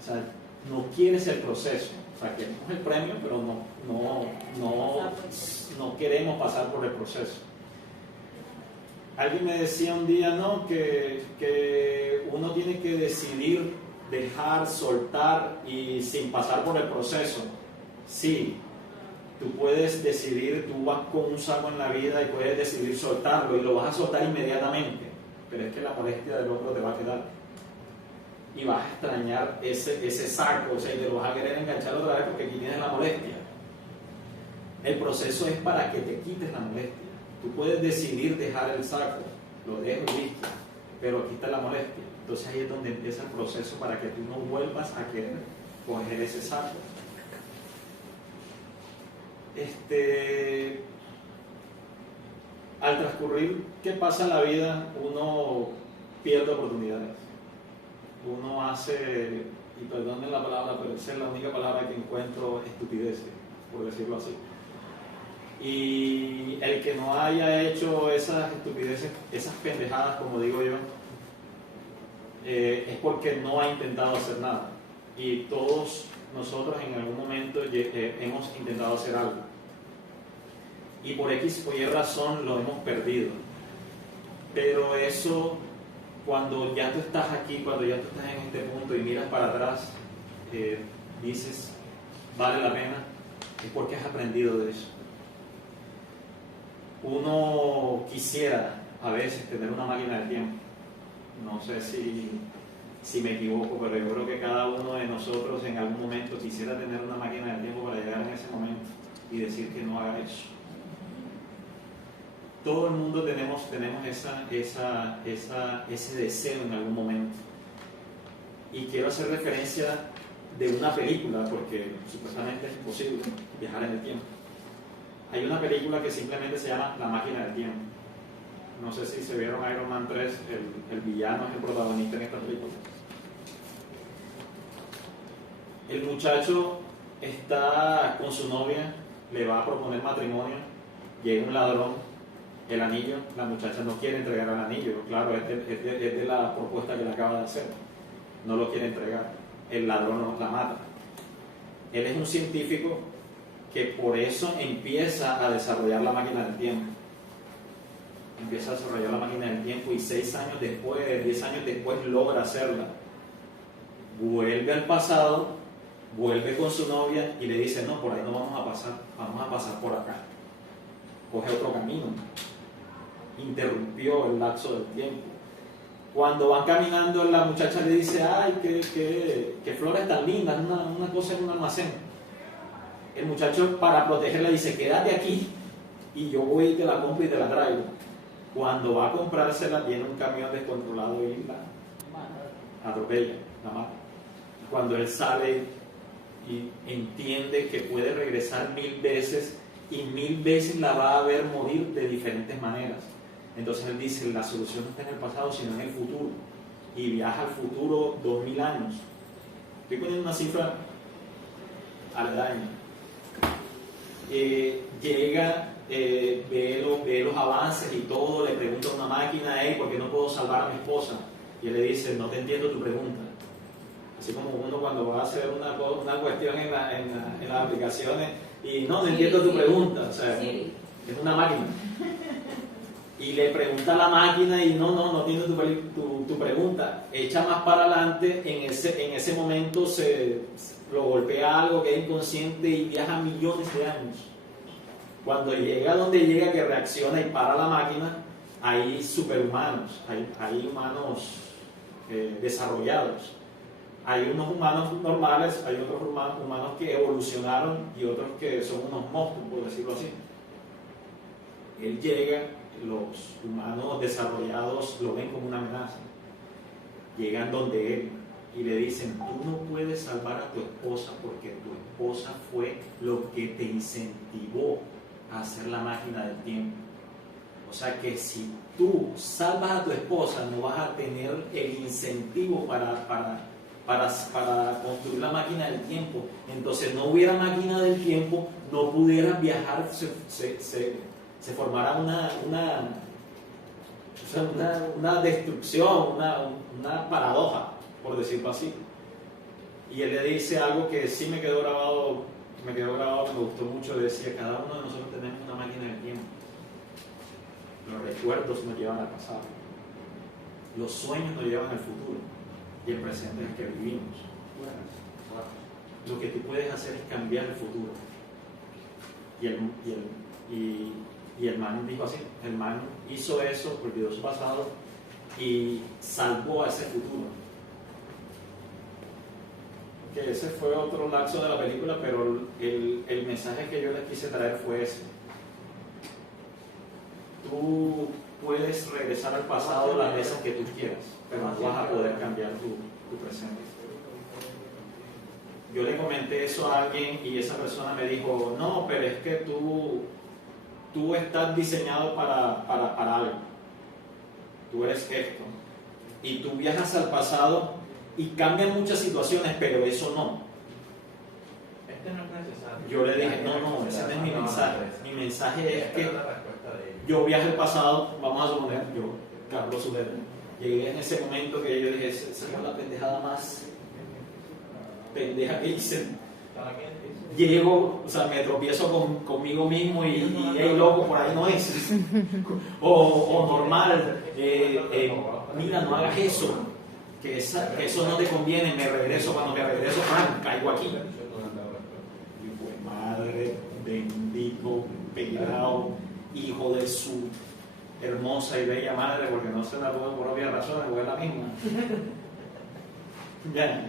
O sea, no quieres el proceso. O sea, queremos el premio, pero no queremos pasar por el proceso. Alguien me decía un día, ¿no?, que uno tiene que decidir dejar, soltar y sin pasar por el proceso. Sí, tú puedes decidir, tú vas con un saco en la vida y puedes decidir soltarlo y lo vas a soltar inmediatamente, pero es que la molestia del otro te va a quedar y vas a extrañar ese saco, o sea, y te lo vas a querer enganchar otra vez porque aquí tienes la molestia. El proceso es para que te quites la molestia. Tú puedes decidir dejar el saco, lo dejo y listo, pero aquí está la molestia. Entonces ahí es donde empieza el proceso para que tú no vuelvas a querer coger ese saco. Al transcurrir que pasa en la vida, uno pierde oportunidades. Uno hace, y perdonen la palabra, pero esa es la única palabra que encuentro, estupideces, por decirlo así. Y el que no haya hecho esas estupideces, esas pendejadas, como digo yo, es porque no ha intentado hacer nada. Y todos nosotros en algún momento hemos intentado hacer algo. Y por X o Y razón lo hemos perdido. Pero eso, cuando ya tú estás aquí, cuando ya tú estás en este punto y miras para atrás, dices, vale la pena, es porque has aprendido de eso. Uno quisiera a veces tener una máquina del tiempo. No sé si me equivoco, pero yo creo que cada uno de nosotros en algún momento quisiera tener una máquina del tiempo para llegar en ese momento y decir que no haga eso. Todo el mundo tenemos ese deseo en algún momento. Y quiero hacer referencia de una película, porque supuestamente es imposible viajar en el tiempo. Hay una película que simplemente se llama La máquina del tiempo. No sé si se vieron Iron Man 3, el villano es el protagonista en esta película. El muchacho está con su novia, le va a proponer matrimonio, llega un ladrón, el anillo, la muchacha no quiere entregar el anillo, claro, es de la propuesta que le acaba de hacer, no lo quiere entregar, el ladrón la mata. Él es un científico que por eso empieza a desarrollar la máquina del tiempo. Empieza a desarrollar la máquina del tiempo y 6 años después, 10 años después logra hacerla. Vuelve al pasado, vuelve con su novia y le dice, no, por ahí no vamos a pasar, vamos a pasar por acá. Coge otro camino. Interrumpió el lapso del tiempo. Cuando van caminando, la muchacha le dice, ay, qué flores tan lindas, una cosa en un almacén. El muchacho, para protegerla, dice, quédate aquí y yo voy y te la compro y te la traigo. Cuando va a comprársela, viene un camión descontrolado y la atropella, la mata. Cuando él sale y entiende que puede regresar 1000 veces y 1000 veces la va a ver morir de diferentes maneras. Entonces él dice, la solución no está en el pasado, sino en el futuro. Y viaja al futuro 2000 años. Estoy poniendo una cifra aledaña. Llega, ve los avances y todo, le pregunta a una máquina, hey, ¿por qué no puedo salvar a mi esposa? Y él le dice, no te entiendo tu pregunta. Así como uno cuando va a hacer una cuestión en las aplicaciones y no entiendo tu pregunta, o sea, es una máquina. Y le pregunta a la máquina y no entiendo tu pregunta. Echa más para adelante, en ese momento lo golpea algo que es inconsciente y viaja millones de años. Cuando llega donde llega, que reacciona y para la máquina, hay superhumanos, hay humanos desarrollados. Hay unos humanos normales, hay otros humanos que evolucionaron y otros que son unos monstruos, por decirlo así. Él llega, los humanos desarrollados lo ven como una amenaza. Llegan donde él y le dicen, tú no puedes salvar a tu esposa porque tu esposa fue lo que te incentivó a hacer la máquina del tiempo. O sea que si tú salvas a tu esposa, no vas a tener el incentivo para construir la máquina del tiempo. Entonces no hubiera máquina del tiempo, no pudieras viajar, se formará una destrucción, una paradoja, por decirlo así. Y él le dice algo que sí me quedó grabado, que me gustó mucho. Le decía, cada uno de nosotros tenemos una máquina del tiempo. Los recuerdos nos llevan al pasado. Los sueños nos llevan al futuro. Y el presente es el que vivimos. Lo que tú puedes hacer es cambiar el futuro. Y el man dijo así, el man hizo eso, olvidó su pasado y salvó a ese futuro. Que ese fue otro lapso de la película, pero el mensaje que yo les quise traer fue ese. Tú puedes regresar al pasado las veces que tú quieras, pero no vas a poder cambiar tu presente. Yo le comenté eso a alguien y esa persona me dijo, no, pero es que tú estás diseñado para algo. Tú eres esto. Y tú viajas al pasado y cambian muchas situaciones, pero eso no. Este no es necesario. Yo le dije, no, ese no es mi mensaje. Mi mensaje es que yo viaje al pasado, vamos a suponer, yo, Carlos Zuleta, llegué en ese momento que yo dije, esa es la pendejada más pendeja que hice. Llego, o sea, me tropiezo conmigo mismo y hey, loco, por ahí no es. O normal, mira, no hagas eso, que eso no te conviene, me regreso, cuando me regreso, caigo aquí. Y pues, madre, bendito, pelado, hijo de su hermosa y bella madre, porque no se la tuvo por obvias razones, porque es la misma. Ya.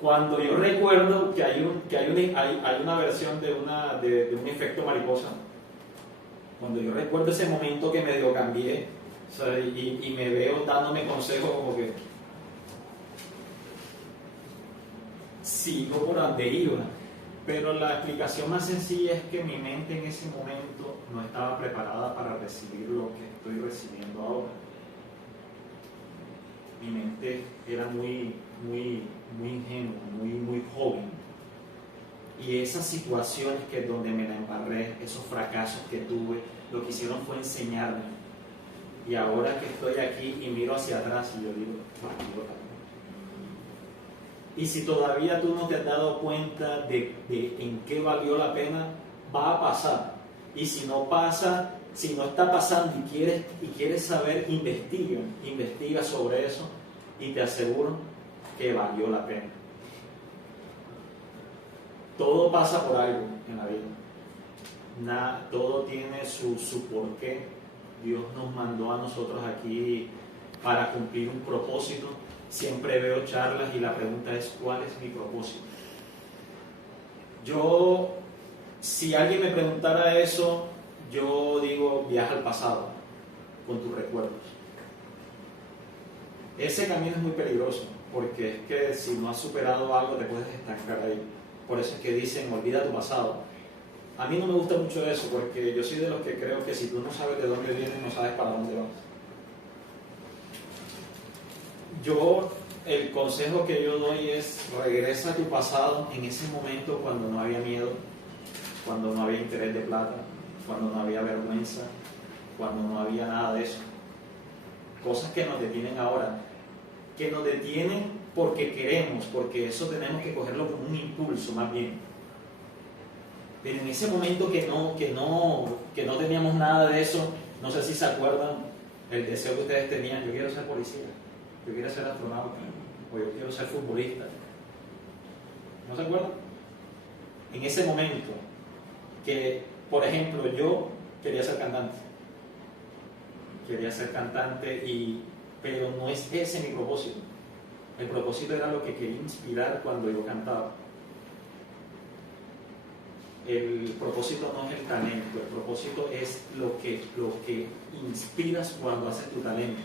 Cuando yo recuerdo que hay una versión de un efecto mariposa, cuando yo recuerdo ese momento que medio cambié, o sea, y me veo dándome consejos como que sigo por donde iba, pero la explicación más sencilla es que mi mente en ese momento no estaba preparada para recibir lo que estoy recibiendo ahora. Mi mente era muy ingenua, muy joven. Y esas situaciones que donde me la embarré, esos fracasos que tuve, lo que hicieron fue enseñarme. Y ahora que estoy aquí y miro hacia atrás y yo digo, tranquilo también. Y si todavía tú no te has dado cuenta de en qué valió la pena, va a pasar. Y si no pasa, si no está pasando y quieres saber, investiga sobre eso y te aseguro que valió la pena. Todo pasa por algo en la vida. Todo tiene su porqué. Dios nos mandó a nosotros aquí para cumplir un propósito. Siempre veo charlas y la pregunta es, ¿cuál es mi propósito? Si alguien me preguntara eso, yo digo, viaja al pasado con tus recuerdos. Ese camino es muy peligroso, porque es que si no has superado algo te puedes estancar ahí. Por eso es que dicen, olvida tu pasado. A mí no me gusta mucho eso, porque yo soy de los que creo que si tú no sabes de dónde vienes, no sabes para dónde vas. El consejo que yo doy es, regresa a tu pasado en ese momento cuando no había miedo, cuando no había interés de plata, cuando no había vergüenza, cuando no había nada de eso. Cosas que nos detienen ahora, que nos detienen porque queremos, porque eso tenemos que cogerlo como un impulso más bien. Pero en ese momento que no teníamos nada de eso, no sé si se acuerdan el deseo que ustedes tenían, yo quiero ser policía, yo quiero ser astronauta, o yo quiero ser futbolista. ¿No se acuerdan? En ese momento que, por ejemplo, yo quería ser cantante, pero no es ese mi propósito. El propósito era lo que quería inspirar cuando yo cantaba. El propósito no es el talento, el propósito es lo que inspiras cuando haces tu talento.